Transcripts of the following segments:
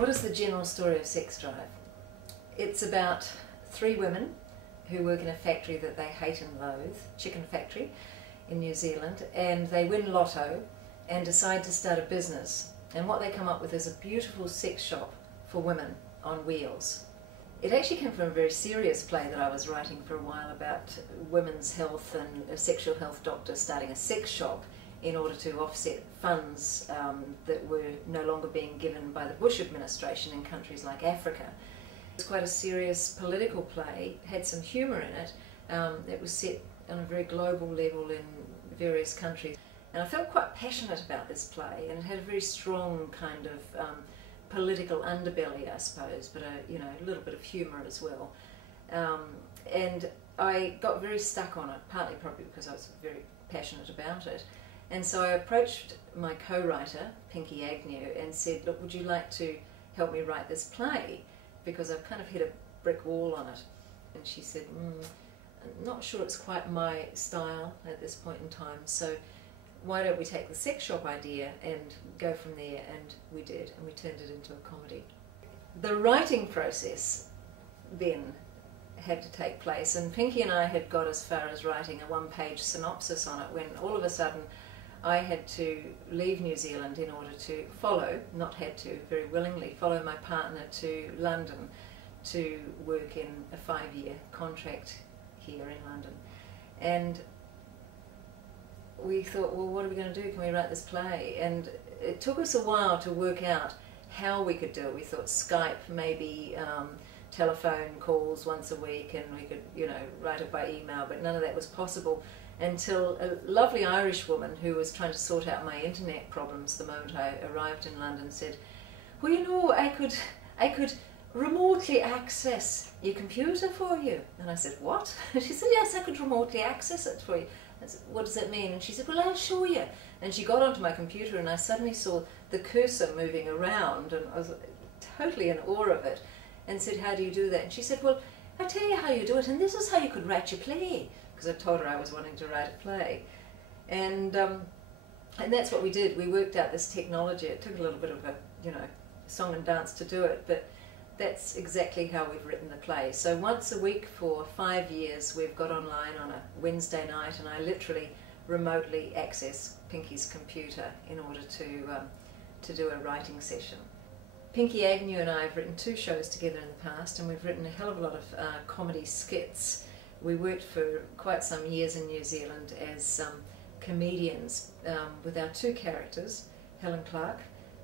What is the general story of Sex Drive? It's about three women who work in a factory that they hate and loathe, chicken factory in New Zealand, and they win Lotto and decide to start a business. And what they come up with is a beautiful sex shop for women on wheels. It actually came from a very serious play that I was writing for a while about women's health and a sexual health doctor starting a sex shop in order to offset funds that were no longer being given by the Bush administration in countries like Africa. It was quite a serious political play, had some humour in it. It was set on a very global level in various countries. And I felt quite passionate about this play, and it had a very strong kind of political underbelly, I suppose, but a little bit of humour as well. And I got very stuck on it, partly probably because I was very passionate about it. And so I approached my co-writer, Pinky Agnew, and said, look, would you like to help me write this play? Because I've kind of hit a brick wall on it. And she said, I'm not sure it's quite my style at this point in time, so why don't we take the sex shop idea and go from there? And we did, and we turned it into a comedy. The writing process then had to take place, and Pinky and I had got as far as writing a one-page synopsis on it when all of a sudden I had to leave New Zealand in order to follow, not had to, very willingly, follow my partner to London to work in a 5-year contract here in London. And we thought, well, what are we going to do? Can we write this play? And it took us a while to work out how we could do it. We thought Skype, maybe telephone calls once a week, and we could, write it by email, but none of that was possible until a lovely Irish woman who was trying to sort out my internet problems the moment I arrived in London said, well, I could remotely access your computer for you. And I said, what? She said, yes, I could remotely access it for you. I said, what does that mean? And she said, well, I'll show you. And she got onto my computer, and I suddenly saw the cursor moving around, and I was totally in awe of it, and said, how do you do that? And she said, well, I'll tell you how you do it, and this is how you could write your play. Because I told her I was wanting to write a play. And that's what we did. We worked out this technology. It took a little bit of a, song and dance to do it, but that's exactly how we've written the play. So once a week for 5 years we've got online on a Wednesday night, and I literally remotely access Pinky's computer in order to do a writing session. Pinky Agnew and I have written 2 shows together in the past, and we've written a hell of a lot of comedy skits. We worked for quite some years in New Zealand as comedians with our 2 characters, Helen Clark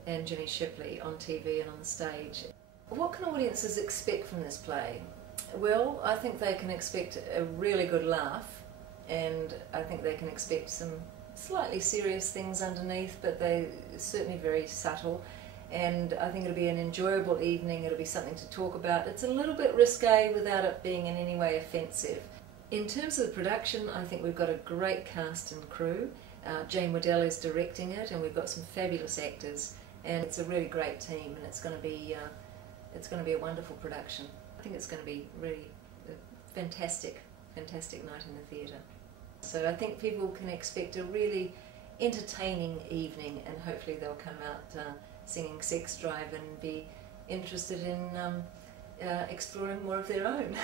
and Jenny Shipley, on TV and on the stage. What can audiences expect from this play? Well, I think they can expect a really good laugh, and I think they can expect some slightly serious things underneath, but they're certainly very subtle. And I think it'll be an enjoyable evening. It'll be something to talk about. It's a little bit risque without it being in any way offensive. In terms of the production, I think we've got a great cast and crew. Jane Waddell is directing it, and we've got some fabulous actors, and it's a really great team, and it's going to be a wonderful production. I think it's going to be really a fantastic night in the theatre. So I think people can expect a really entertaining evening, and hopefully they'll come out singing Sex Drive and be interested in exploring more of their own.